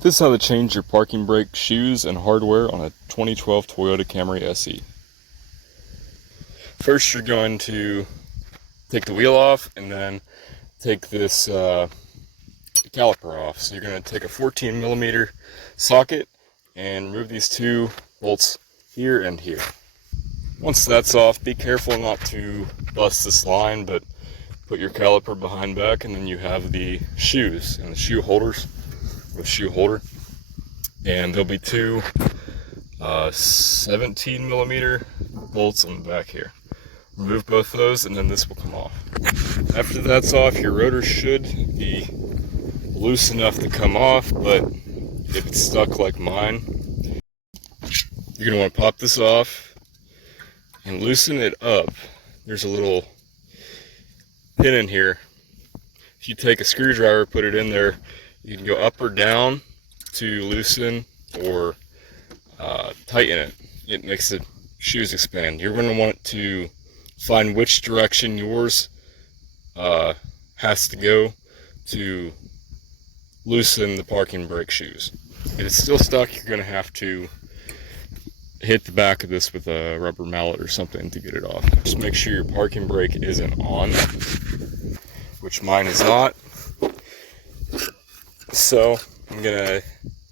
This is how to change your parking brake shoes and hardware on a 2012 Toyota Camry SE. First, you're going to take the wheel off and then take this caliper off. So you're going to take a 14mm socket and remove these two bolts here and here. Once that's off, be careful not to bust this line, but put your caliper behind back, and then you have the shoes and the shoe holders with shoe holder. And there'll be two 17mm bolts on the back here. Remove both of those and then this will come off. After that's off, your rotor should be loose enough to come off, but if it's stuck like mine, you're going to want to pop this off and loosen it up. There's a little pin in here. If you take a screwdriver, put it in there, you can go up or down to loosen or tighten it. It makes the shoes expand. You're going to want to find which direction yours has to go to loosen the parking brake shoes. If it's still stuck, you're going to have to hit the back of this with a rubber mallet or something to get it off. Just make sure your parking brake isn't on, which mine is not. So I'm gonna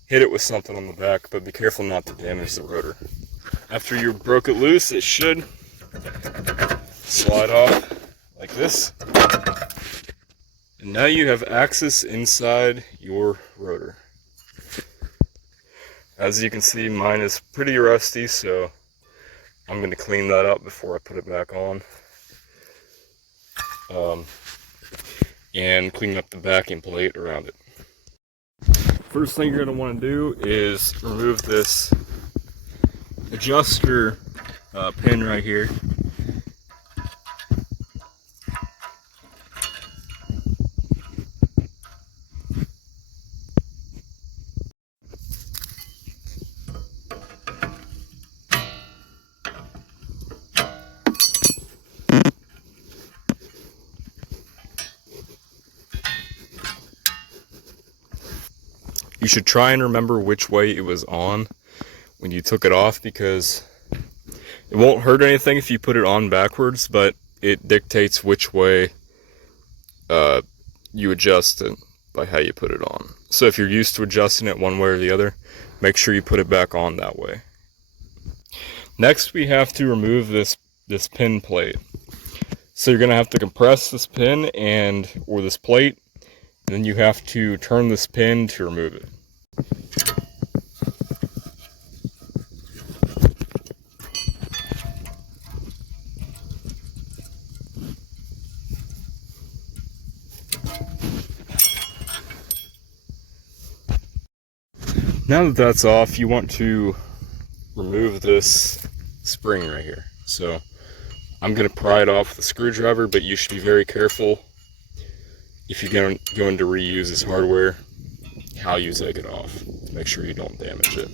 hit it with something on the back, but be careful not to damage the rotor. After you broke it loose, it should slide off like this. And now you have access inside your rotor. As you can see, mine is pretty rusty, so I'm going to clean that up before I put it back on. And clean up the backing plate around it. First thing you're going to want to do is remove this adjuster pin right here. You should try and remember which way it was on when you took it off, because it won't hurt anything if you put it on backwards, but it dictates which way you adjust it by how you put it on. So if you're used to adjusting it one way or the other, make sure you put it back on that way. Next, we have to remove this pin plate. So you're going to have to compress this pin or this plate, and then you have to turn this pin to remove it. Now that that's off, you want to remove this spring right here. So I'm going to pry it off with a screwdriver, but you should be very careful if you're going to reuse this hardware, how you take it off. Make sure you don't damage it.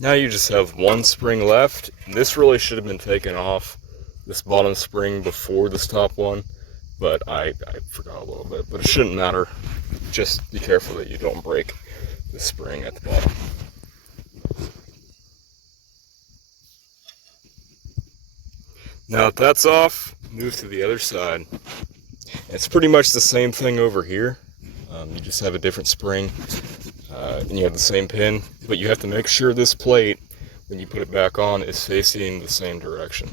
Now you just have one spring left. This really should have been taken off, this bottom spring, before this top one, but I forgot a little bit, but it shouldn't matter. Just be careful that you don't break the spring at the bottom. Now that that's off, move to the other side. It's pretty much the same thing over here. You just have a different spring, and you have the same pin, but you have to make sure this plate, when you put it back on, is facing the same direction.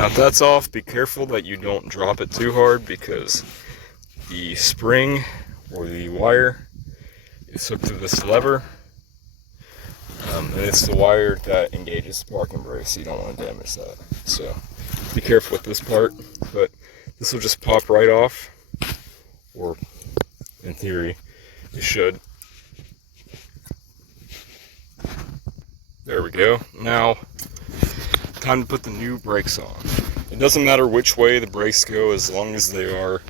Now if that's off, be careful that you don't drop it too hard, because the spring or the wire is hooked to this lever, and it's the wire that engages the parking brake, so you don't want to damage that. So be careful with this part, but this will just pop right off, or in theory it should. There we go. Now time to put the new brakes on. It doesn't matter which way the brakes go, as long as they are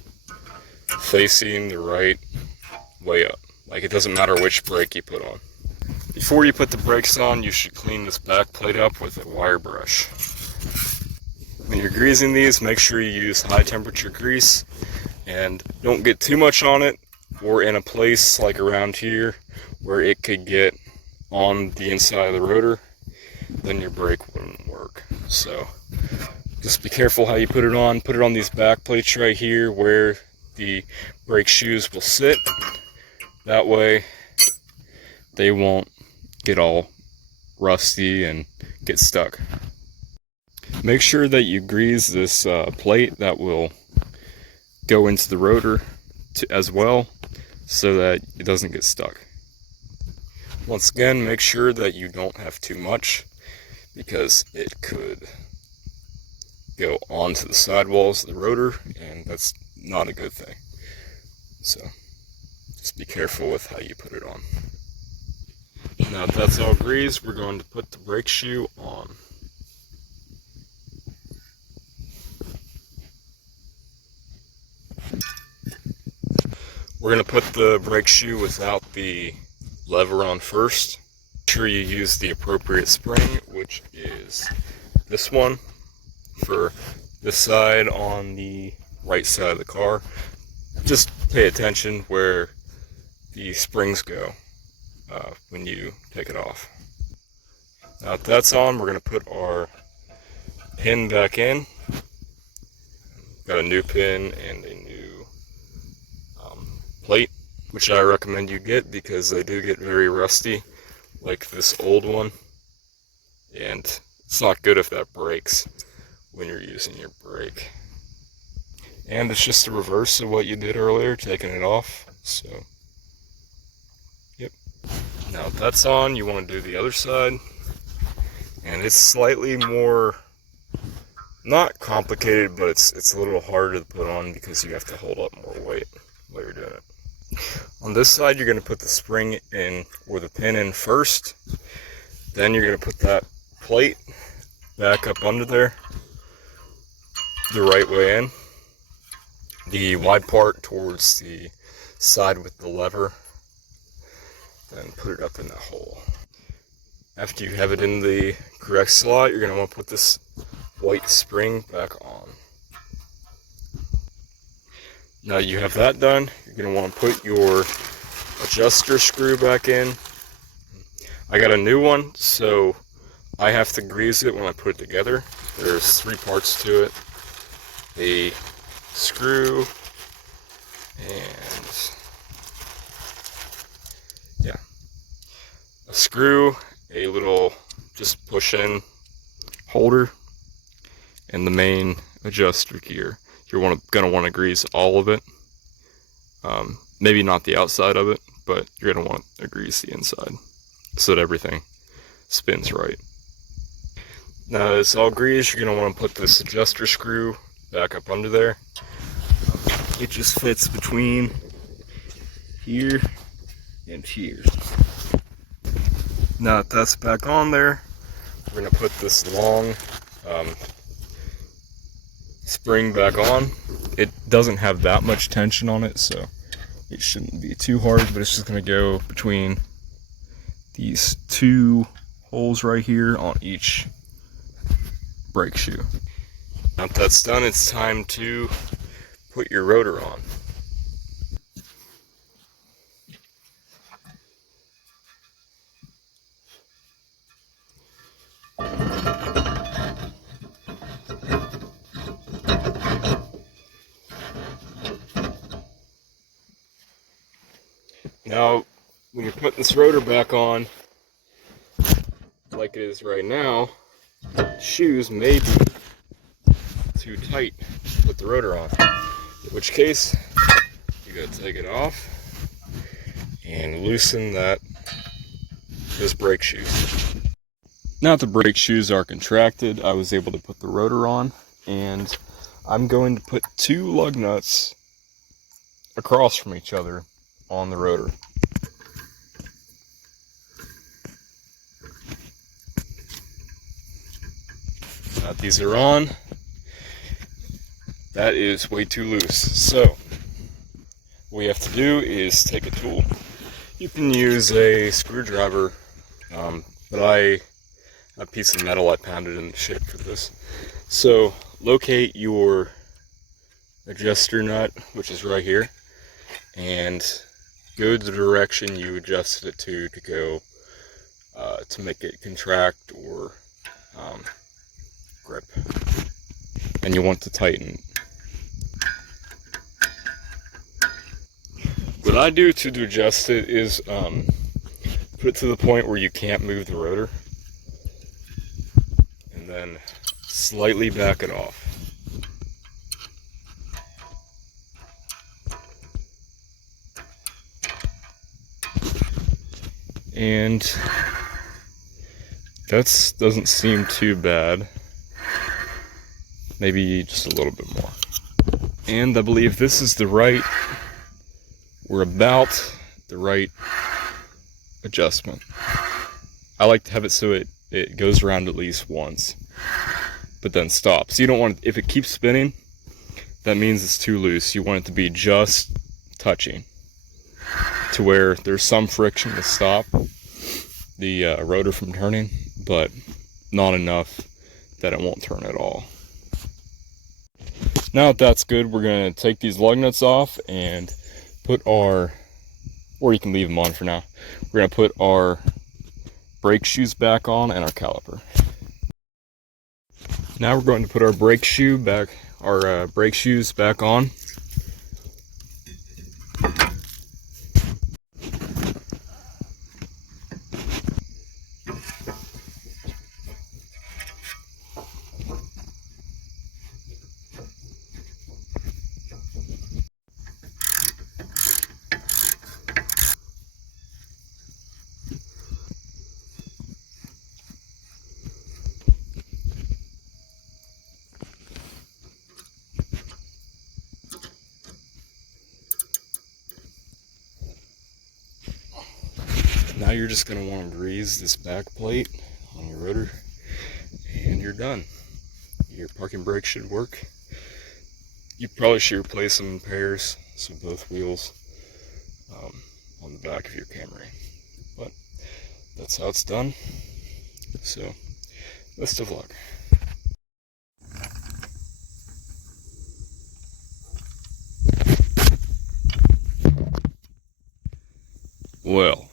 facing the right way up. Like, it doesn't matter which brake you put on. Before you put the brakes on, you should clean this back plate up with a wire brush. When you're greasing these, make sure you use high temperature grease, and don't get too much on it or in a place like around here where it could get on the inside of the rotor. Then your brake wouldn't work. So just be careful how you put it on. Put it on these back plates right here where the brake shoes will sit. That way they won't get all rusty and get stuck. Make sure that you grease this plate that will go into the rotor as well, so that it doesn't get stuck. Once again, make sure that you don't have too much, because it could go onto the sidewalls of the rotor, and that's not a good thing. So just be careful with how you put it on. Now that that's all greased, we're going to put the brake shoe on. We're going to put the brake shoe without the lever on first. Make sure you use the appropriate spring, which is this one for this side on the right side of the car. Just pay attention where the springs go when you take it off. Now that that's on, we're going to put our pin back in. Got a new pin and a new plate, which I recommend you get because they do get very rusty, like this old one, and it's not good if that breaks when you're using your brake. And it's just a reverse of what you did earlier, taking it off. So yep. Now if that's on, you want to do the other side, and it's slightly more, not complicated, but it's a little harder to put on because you have to hold up more weight while you're doing it. On this side, you're going to put the spring in, or the pin in first. Then you're going to put that plate back up under there, the right way in. The wide part towards the side with the lever. Then put it up in that hole. After you have it in the correct slot, you're going to want to put this white spring back on. Now you have that done, you're going to want to put your adjuster screw back in. I got a new one, so I have to grease it when I put it together. There's 3 parts to it. A screw, and yeah, a screw, a little just push in holder, and the main adjuster gear. You're going to want to grease all of it. Maybe not the outside of it, but you're going to want to grease the inside so that everything spins right. Now that it's all greased, you're going to want to put this adjuster screw back up under there. It just fits between here and here. Now that that's back on there, we're going to put this long spring back on. It doesn't have that much tension on it, so it shouldn't be too hard, but it's just going to go between these 2 holes right here on each brake shoe. Now that that's done, it's time to put your rotor on. Now, when you're putting this rotor back on, like it is right now, shoes may be too tight to put the rotor on. In which case, you gotta take it off and loosen those brake shoes. Now that the brake shoes are contracted, I was able to put the rotor on, and I'm going to put 2 lug nuts across from each other on the rotor. Now that these are on, that is way too loose. So what we have to do is take a tool. You can use a screwdriver, but a piece of metal I pounded in shape for this. So locate your adjuster nut, which is right here, and go the direction you adjusted it to go to make it contract or grip. And you want to tighten. What I do to adjust it is put it to the point where you can't move the rotor, and then slightly back it off. And that doesn't seem too bad. Maybe just a little bit more. And I believe this is we're about the right adjustment. I like to have it so it goes around at least once, but then stops. You don't want it, if it keeps spinning, that means it's too loose. You want it to be just touching, to where there's some friction to stop the rotor from turning, but not enough that it won't turn at all. Now that that's good, we're going to take these lug nuts off and put or you can leave them on for now. We're going to put our brake shoes back on and our caliper. Now we're going to put our brake shoes back on. Now you're just going to want to grease this back plate on your rotor, and you're done. Your parking brake should work. You probably should replace them in pairs, so both wheels on the back of your Camry. But that's how it's done. So, best of luck. Well,